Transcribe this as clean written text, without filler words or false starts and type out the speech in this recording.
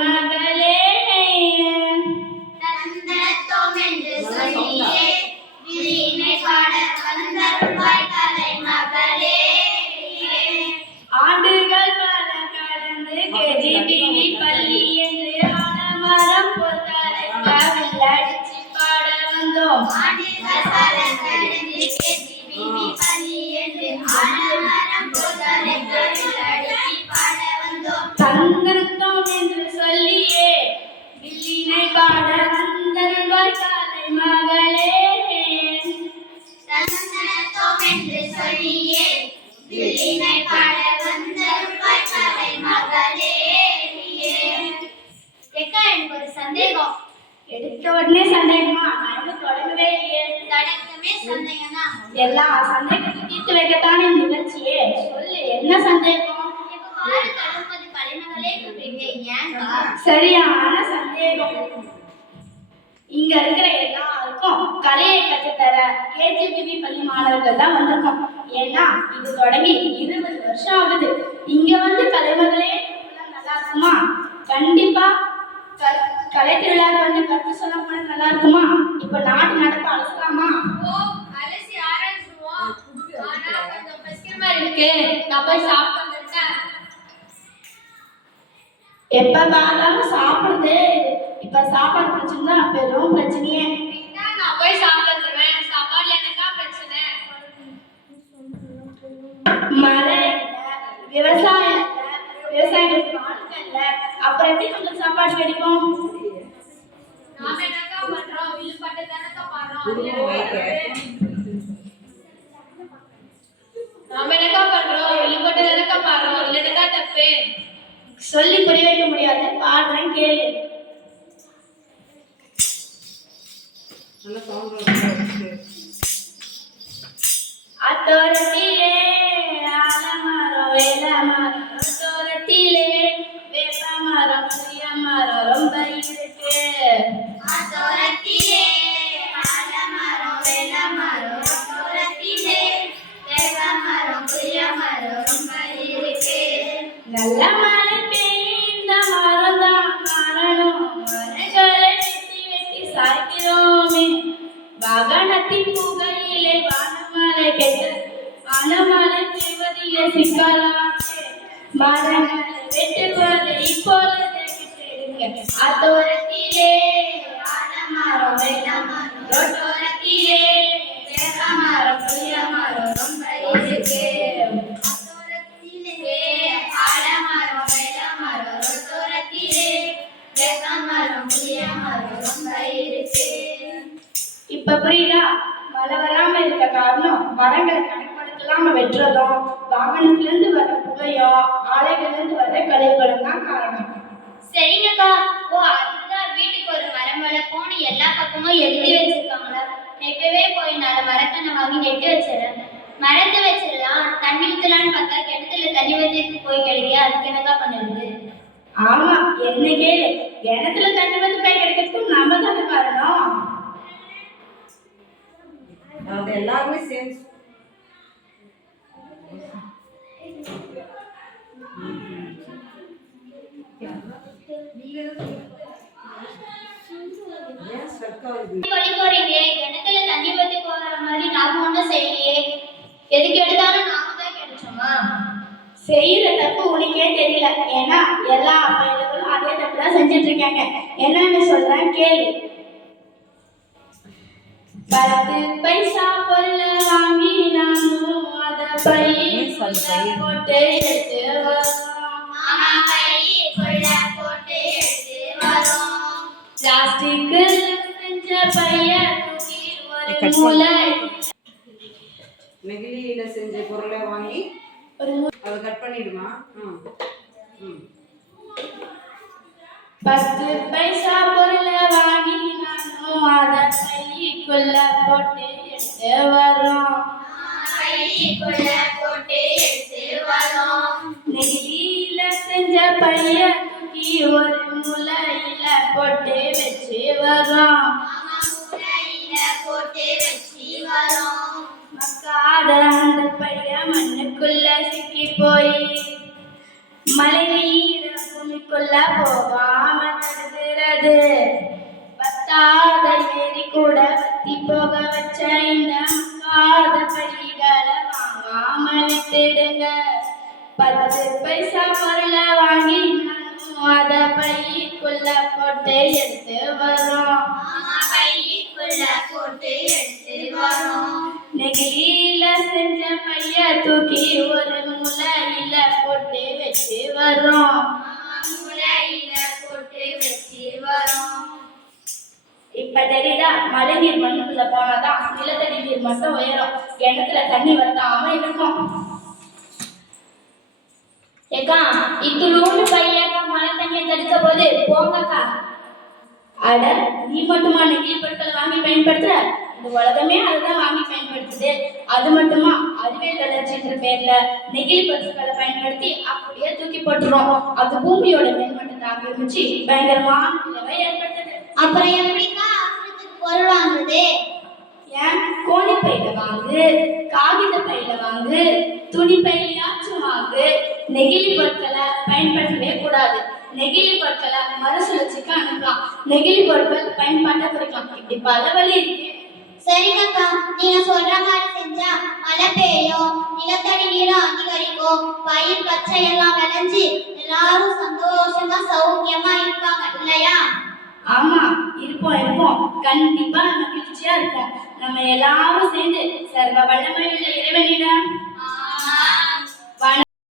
மகளே தந்தத்தோம் என்று சொல்லியே விழினை பாட வந்தருள்வாய் கலை மகளே. ஆண்டுகள் பல கடந்து கேஜிபிவி பள்ளி என்று ஆலமரம் பொறுத்தரைக்காவில்லடிச்சு பாட வந்தோம். ஆண்டுகள் பல கடந்து கேஜிபிவி பள்ளி என்று ஆலமரம் பொறுத்தரைக்காவில்லடிச்சு பாட வந்தோம். தந்தத்தோம் என்று சொல்லியே வில்லினை பாட வந்தருள்வாய் கலை மகளே. தந்தத்தோம் என்று சொல்லியே வில்லினை பாட வந்தருள்வாய் கலை மகளே. ஏக்கா, எனக்கு ஒரு சந்தேகம். எடுத்த உடனே சந்தேகமா? நடந்து தொடங்கவே இல்லையே. தொடக்கமே சந்தேகம்னா எல்லா சந்தேகத்தையும் தீர்த்து வைக்கத்தானே நிகழ்ச்சியே. சொல்லு, என்ன சந்தேகம்? சரியான சந்தேகம். இங்க இருக்கிற எல்லாருக்கும் கலையை கற்றுத்தர கேஜிபிவி பள்ளி மாணவர்கள் தான் வந்திருக்கோம். ஏன்னா இது தொடங்கி 20 வருஷம் ஆகுது. இங்க வந்து கலைமகளே நல்லா இருக்குமா? கண்டிப்பா கலை திருவிழாவுக்கு வந்து கற்று சொல்ல போனா நல்லா இருக்குமா? இப்ப நாட்டு நடப்பு அலசலாமா? அலசி ஆரம்பிச்சுவோம். ஆனா கொஞ்சம் பசிக்கிற மாதிரி இருக்கு. நான் போய் சாப்பிட்டு வந்துட்டேன். எப்ப பார்த்தாலும் சாப்பிடுறது. இப்ப சாப்பாடு பிரச்சனை தான் பெரும் பிரச்சனையே. நான் போய் சாப்பிட்டு வந்துடுவேன். சாப்பாடுல என்னக்கா பிரச்சனை? மழை விவசாயிகளுக்கு ஆட்கள்ல அப்புறம் எப்படி உங்களுக்கு சாப்பாடு கிடைக்கும்? நாம என்னக்கா பண்றோம்? வில்லுப்பட்டு தானக்கா பாடுறோம். நாம என்னக்கா பண்றோம்? வில்லுப்பட்டு தானக்கா பாடுறோம். இல்லைன்னக்கா தப்பு. சொல்லி புரிய வைக்க முடியாது. பாடுறேன் கேளு. அத்தோரத்திலே ஆலமரம் வேலமரம், அத்தோரத்திலே வேப்பமரம் புளியமரம் ரொம்ப இருக்கு. அத்தோரத்திலே ஆலமரம் வேலமரம், அத்தோரத்திலே வேப்பமரம் புளியமரம் ரொம்ப இருக்கு. நல்ல மழை பெய்ந்த மரம் தான் காரணம். மரங்களை வெட்டி சாய்க்கிறோமே. வாகனத்தின் புகையிலே வானமலை கெட்ட வானமலை பெய்வதிலே சிக்கலாச்சு. மரங்களை வெட்டுவது இப்பொழுது விட்டுடுங்க. அத்தோரத்திலே ஆலமரம் வேலமரம், ரோட்டோரத்திலே வேப்பமரம் புளியமரம் ரொம்ப இருக்கு. இப்ப புரியுதா? மழை வராம இருக்க காரணம் மரங்களை கணக்கெடுக்கலாம வெட்டுறதும், வாகனத்துல இருந்து வர்ற புகையும், ஆலைகள்ல இருந்து வர்ற கழிவுகளும் தான் காரணம். சரிங்கக்கா. ஓ, அதுதான் வீட்டுக்கு ஒரு மரம் வளர்ப்போம்னு எல்லா பக்கமும் எழுதி வச்சிருக்காங்களா? எப்பவே போய் 4 மரக்கண்ணை வாங்கி நெட்டு வச்சிடறேன். மரத்தை வச்சிடலாம், தண்ணி ஊற்றலான்னு பார்த்தா கிணத்துல தண்ணி வச்சுட்டு போய் கிடைக்க. அதுக்கு என்னக்கா பண்ணுறது? ஆமா, என்ன கேளு. கிணத்துல தண்ணி வந்து போய் கிடைக்கிறதுக்கு நம்ம தானே காரணம். எல்லாருமே சேர்ந்து கிணத்துல தண்ணி பத்தி போற மாதிரி நாம ஒண்ணும் செய்யலையே. எதுக்கு எடுத்தாலும் நாம தான் கிடைச்சோமா? செய்யற தப்பு உனக்கே தெரியல. ஏன்னா எல்லா பயல்களும் அதே தப்பு தான் செஞ்சுட்டு இருக்காங்க. என்னன்னு சொல்றேன் கேளு. 10 பைசா பொருளை வாங்கி நானும் அதை போட்டு எடுத்து வரோம். பிளாஸ்டிக் செஞ்ச பைய தூக்கி ஒரு மூலை, நெகிழியில செஞ்ச பொருளை வாங்கி அதை கட் பண்ணிடுமா? 10 பைசா பொருளை வாங்கி நானும் அதை பைக்குள்ள போட்டு எடுத்து வரோம். நெகிழியில செஞ்ச பைய தூக்கி ஒரு மூலையில போட்டு வச்சு வரோம். மக்காத அந்த பைய மண்ணுக்குள்ள சிக்கி போய் மழை நீர பூமிக்குள்ள போகாம வருகிறது. பத்தாத ஏரி கூட வத்தி போக வச்ச இந்த மக்காத பள்ளிகளை வாங்காம விட்டுடுங்க. 10 பைசா பொருளை வாங்கி அத பைக்குள்ள போட்டு எடுத்து வரோம். பைக்குள்ள போட்டு எடுத்து வரோம். நெகிழியில செஞ்ச பைய தூக்கி ஒரு மூலையில போட்டு வச்சு வரோம். மூலையில போட்டு வச்சு வரோம். இப்ப தெரியுதா, மழை நீர் மண்ணுக்குள்ள போனாதான் நிலத்தடி நீர் மட்டும் உயரும், கிணத்துல தண்ணி வத்தாம இருக்கும். ஏக்கா இத்துளூண்டு பையக்கா மழை தண்ணியை தடுக்க போது போங்கக்கா. அட, நீ மட்டுமா நெகிழி பொருட்களை வாங்கி பயன்படுத்துற? இந்த உலகமே அதுதான் வாங்கி பயன்படுத்துது. அது மட்டுமா, அறிவியல் வளர்ச்சின்ற பேர்ல நெகிழி பொருட்களை பயன்படுத்தி அப்படியே தூக்கி போட்டுரும். அது பூமியோட மேல்மட்டத்தை ஆக்கிரமிச்சு பயங்கரமான விளைவை ஏற்படுத்துது. அப்புறம் எப்படிக்கா அவசரத்துக்கு பொருள் வாங்குறது? ஏன் கோணி பையில வாங்கு, காகித பையில வாங்கு, துணி பையிலாச்சும் வாங்கு. நெகிழி பொருட்களை பயன்படுத்தவே கூடாது. நெகிழி பொருட்களை மறுசுழற்சிக்கு அனுப்பலாம். நெகிழி பொருட்கள் பயன்பாட்டை குறைக்கலாம். இப்படி பல வழி இருக்கு. சரிங்கக்கா, நீங்க சொல்ற மாதிரி செஞ்சா மழை பெய்யும், நிலத்தடி நீரும் அதிகரிக்கும், பயிர் பச்சை எல்லாம் விளைஞ்சு எல்லாரும் சந்தோஷமா சௌக்கியமா இருப்பாங்க இல்லையா? ஆமா, இருப்போம். கண்டிப்பா மகிழ்ச்சியா இருப்போம். நம்ம எல்லாரும் சேர்ந்து சர்வ வல்லமையுள்ள இறைவனிடம்